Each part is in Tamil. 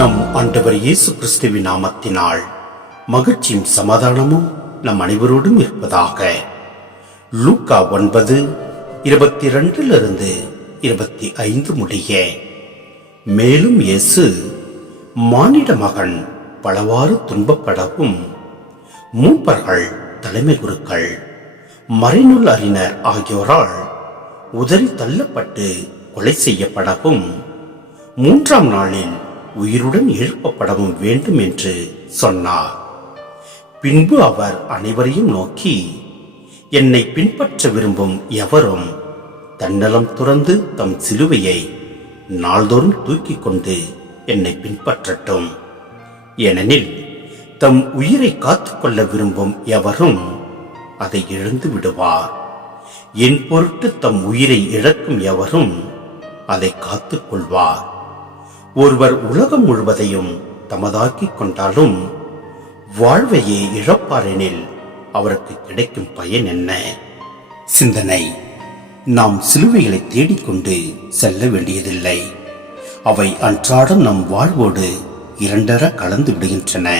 நம் ஆண்டவர் இயேசு கிறிஸ்துவின் நாமத்தினால் மகிழ்ச்சியும் சமாதானமும் நம் அனைவரோடும் இருப்பதாக. லூக்கா ஒன்பது இருபத்தி ரெண்டிலிருந்து இருபத்தி ஐந்து முடிய. மேலும் இயேசு மானிட மகன் பலவாறு துன்பப்படவும் மூப்பர்கள் தலைமை குருக்கள் மறைநூல் அறிஞர் ஆகியோரால் உதறி தள்ளப்பட்டு கொலை செய்யப்படவும் மூன்றாம் நாளில் உயிருடன் எழுப்பப்படவும் வேண்டும் என்று சொன்னார். பின்பு அவர் அனைவரையும் நோக்கி என்னை பின்பற்ற விரும்பும் எவரும் தன்னலம் துறந்து தம் சிலுவையை நாள்தோறும் தூக்கிக் கொண்டு என்னை பின்பற்றட்டும். ஏனெனில் தம் உயிரை காத்துக்கொள்ள விரும்பும் எவரும் அதை இழந்து விடுவார். என் பொருட்டு தம் உயிரை இழக்கும் எவரும் அதை காத்துக்கொள்வார். ஒருவர் உலகம் முழுவதையும் தமதாக்கிக் கொண்டாலும் வாழ்வையே இழப்பாரெனில் அவருக்கு கிடைக்கும் பயன் என்ன? சிந்தனை. நாம் சிலுவைகளை தேடிக்கொண்டு செல்ல வேண்டியதில்லை. அவை அன்றாடம் நம் வாழ்வோடு இரண்டர கலந்து விடுகின்றன.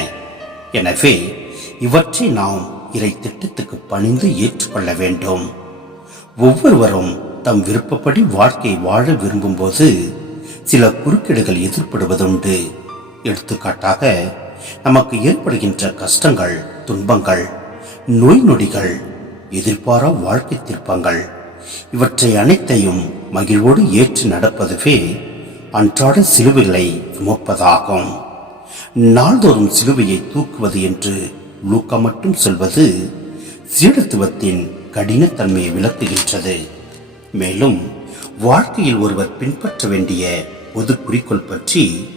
எனவே இவற்றை நாம் இறை திட்டத்துக்கு பணிந்து ஏற்றுக்கொள்ள வேண்டும். ஒவ்வொருவரும் தம் விருப்பப்படி வாழ்க்கை வாழ விரும்பும்போது சில குறுக்கீடுகள் எதிர்ப்படுவதுண்டு எடுத்துக்காட்டாக நமக்கு ஏற்படுகின்ற கஷ்டங்கள் துன்பங்கள் நோய் நொடிகள் எதிர்பாரா வாழ்க்கை திருப்பங்கள் இவற்றை அனைத்தையும் மகிழ்வோடு ஏற்று நடப்பதுவே அன்றாட சிலுவைகளை சுமப்பதாகும். நாள்தோறும் சிலுவையை தூக்குவது என்று லூக்கா மட்டும் சொல்வது சீடத்துவத்தின் கடினத்தன்மையை விளக்குகின்றது. மேலும் வாழ்க்கையில் ஒருவர் பின்பற்ற வேண்டிய பொது குறிக்கோள் பற்றி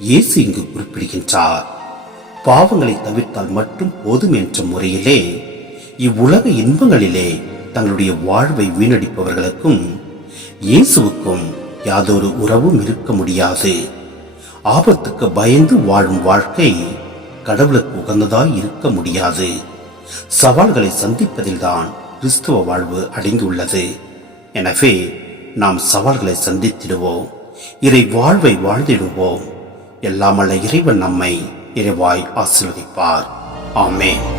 இயேசு இங்கு குறிப்பிடுகின்றார். பாவங்களை தவிர்த்தால் மட்டும் போதும் என்ற முறையிலே இவ்வுலக இன்பங்களிலே தங்களுடைய வாழ்வை வீணடிப்பவர்களுக்கும் இயேசுவுக்கும் யாதொரு உறவும் இருக்க முடியாது. ஆபத்துக்கு பயந்து வாழும் வாழ்க்கை கடவுளுக்கு உகந்ததாய் இருக்க முடியாது. சவால்களை சந்திப்பதில்தான் கிறிஸ்துவ வாழ்வு அடங்கியுள்ளது. எனவே நாம் சவால்களை சந்தித்திடுவோம். இறை வாழ்வை வாழ்ந்திடுவோம். எல்லாமல்ல இறைவன் நம்மை இறைவாய் ஆசிர்வதிப்பார். ஆமேன்.